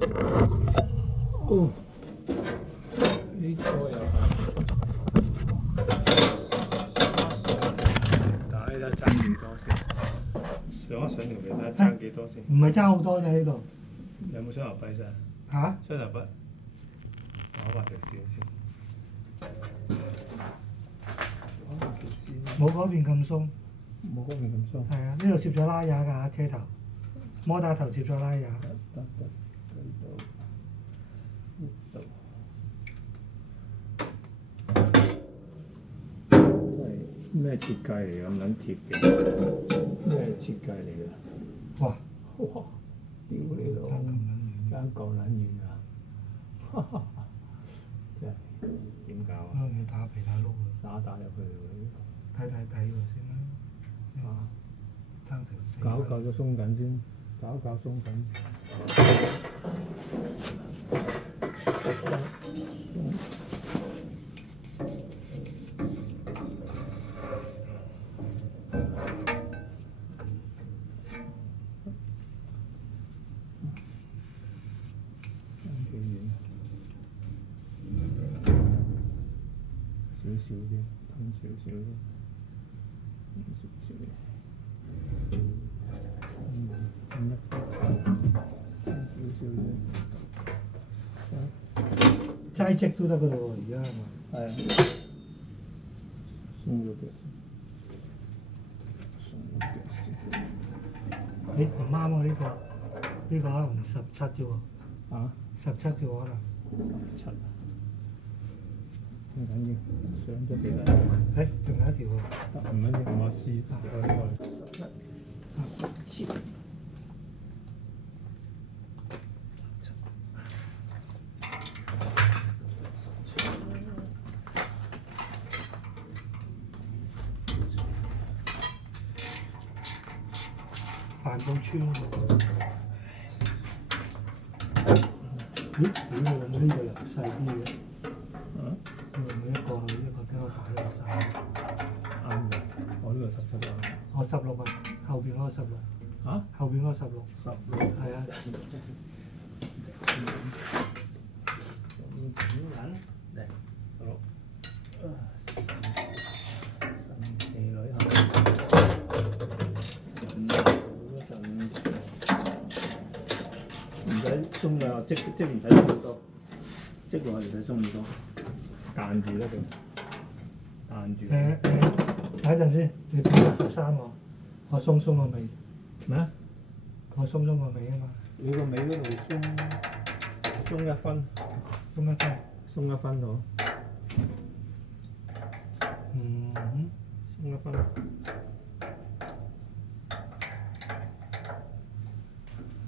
哦，呢個又係睇下爭幾多先，上一上條皮睇下爭幾多先。唔係爭好多啫呢度。有冇雙頭筆先？嚇？雙頭筆，我畫條線先。畫條線。冇嗰邊咁鬆。冇嗰邊咁鬆。係啊，呢度攝咗拉雅㗎車頭，摩打頭攝咗拉雅。得，呢度。真係咩設計嚟咁撚貼嘅？咩設計嚟㗎？哇！哇！屌你老，爭咁撚遠啊！真係點搞啊？你打皮打碌啊！打入去喎，睇底喎先啦。啊！爭成4搞咗鬆緊先，搞鬆緊。幾遠？少少啲，吞少少啲，吞少少啫。齋積都得㗎咯喎，而家係嘛？係啊，鬆咗腳先。誒唔啱喎呢個，呢個可能17啫喎。啊？17啫喎可能。17啊？唔緊要，上咗幾多？誒，仲有一條喎。得，唔緊要，我試開。17。飯到穿喎。咦？點解呢個又細啲嘅？啊？一個比較大，一個細。啱嘅，我呢個17啊。我16啊，後邊嗰個16。嚇？後邊嗰個16。16。係啊。咁點撚？嚟，16。神奇女孩。唔使鬆㗎，即唔使鬆咁多，即落唔使鬆咁多，彈住得佢，彈住。等一陣先，你俾13我，我鬆個尾。咩啊？我鬆個尾啊嘛。你個尾嗰度鬆1分，鬆1分。鬆1分到。鬆1分。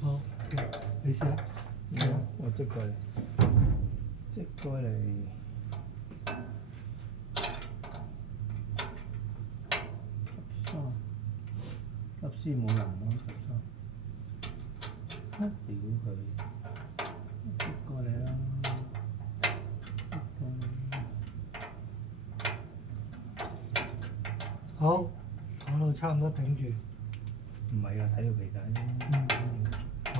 好，你試下。我即過嚟，13，冇人喎13，屌佢，即過嚟啦，好，講到差唔多頂住。唔係啊，睇條皮帶先。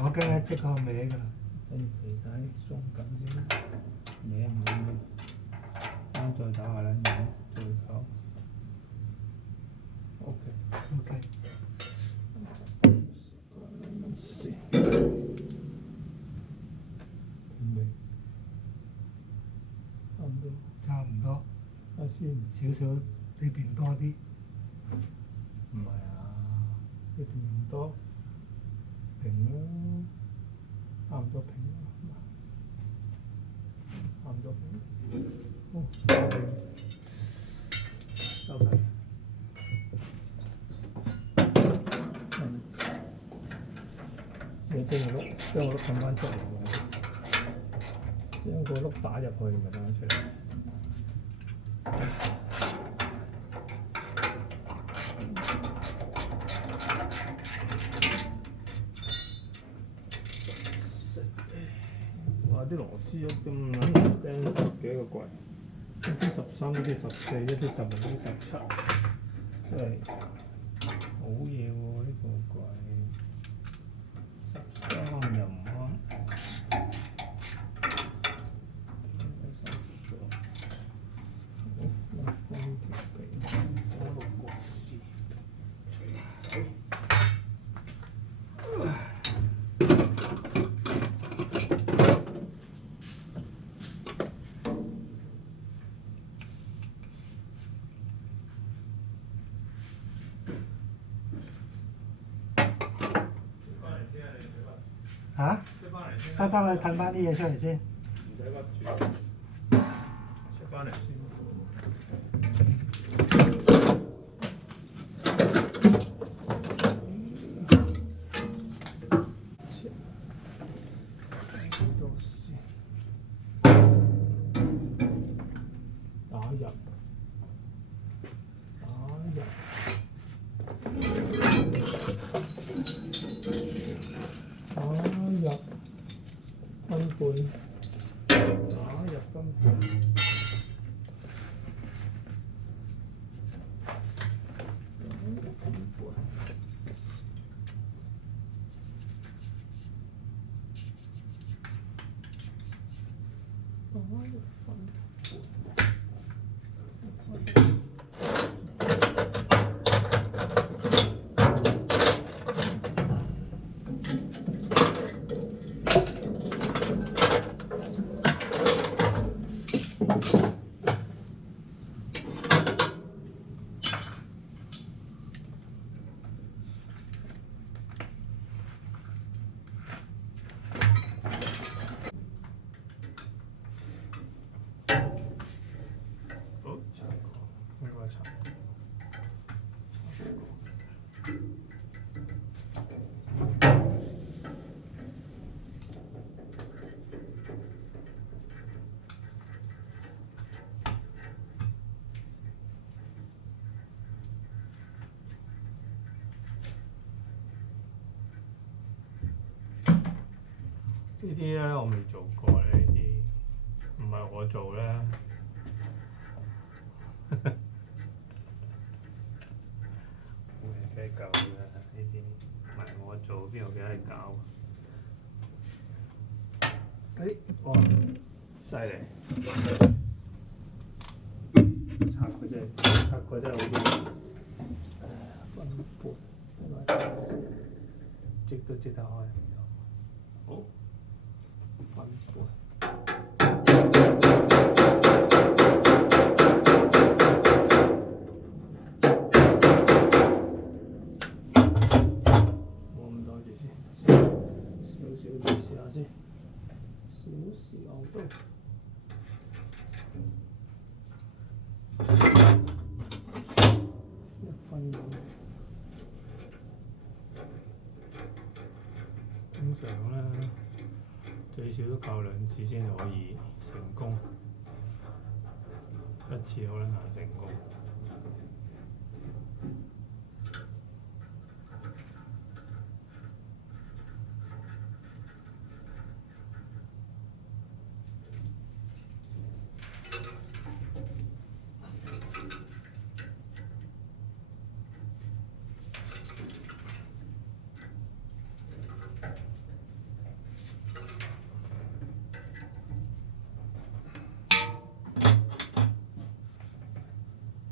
我跟咧即個尾㗎啦。睇條皮帶鬆緊先，歪唔歪嘅，啱再打下啦，再搞。OK。差唔多。睇下先。少少呢邊多啲。唔係啊，呢邊唔多，平啦，差唔多平啦，差唔多平。好，收皮。你將個碌撳翻出嚟喎，將個碌打入去咪得翻出嚟。哇！啲螺絲咁撚釘，幾個櫃，一啲13，一啲14，一啲16，一啲17，真係好嘢喎！呢個櫃13又唔啱。得啦，褪翻啲嘢出嚟先。唔使屈住，出翻嚟先。呢啲咧我未做過咧，呢啲唔係我做咧，梗係夠啦！呢啲唔係我做，邊度記得搞？哇！犀利！拆佢真係好啲，分半，織都織得開。好。分半，冇咁多住先，少少啲試下先，少都。1分鐘，通常咧。最少都靠2次先可以成功，1次好難成功。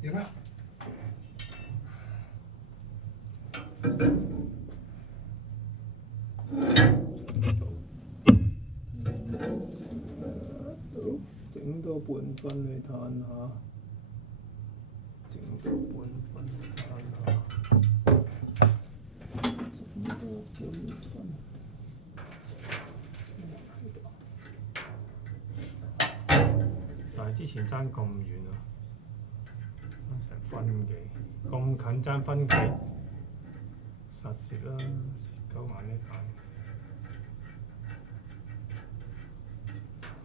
點啊？整多半分你嘆下，整多半分你嘆下，整多半分。但係之前爭咁遠啊！成分幾咁近爭分幾，實蝕啦，蝕鳩埋呢塊，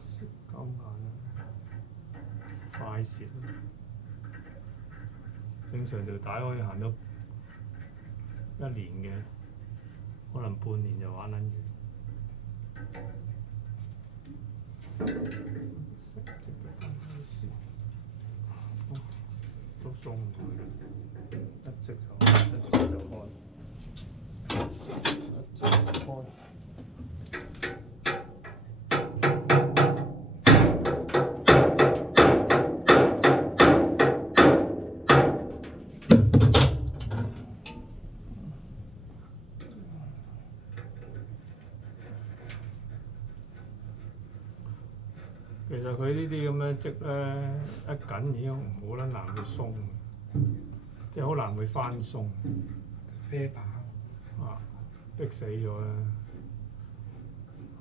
蝕鳩眼啦，快蝕啦！正常條帶可以行到1年嘅，可能半年就玩撚完。都鬆佢，一直就開，其實佢呢啲咁樣織咧，一緊已經好撚難會鬆，即係好難會翻鬆。啤把啊，逼死咗啦！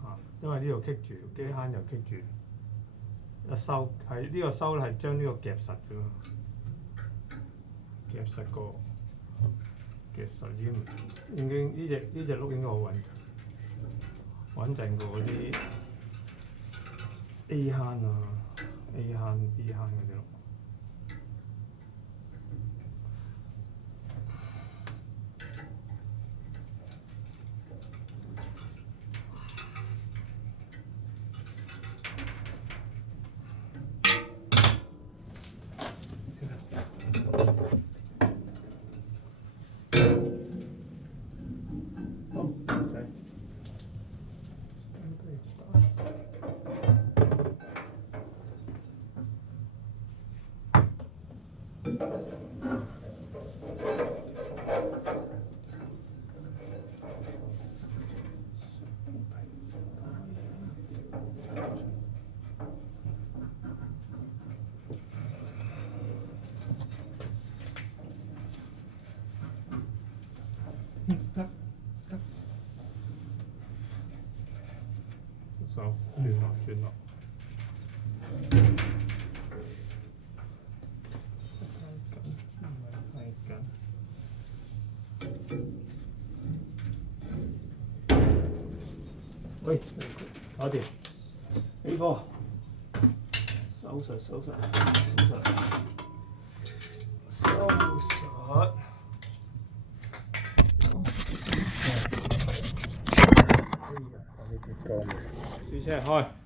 啊，因為呢度棘住，機慳又棘住。一收係呢個收係將呢個夾實㗎嘛，夾實個夾實已經呢隻碌應該好穩陣，穩陣過嗰啲 A 慳啊、A 慳、B 慳嗰啲碌。手轉落，太緊，喂，搞掂，呢個收實。試車開。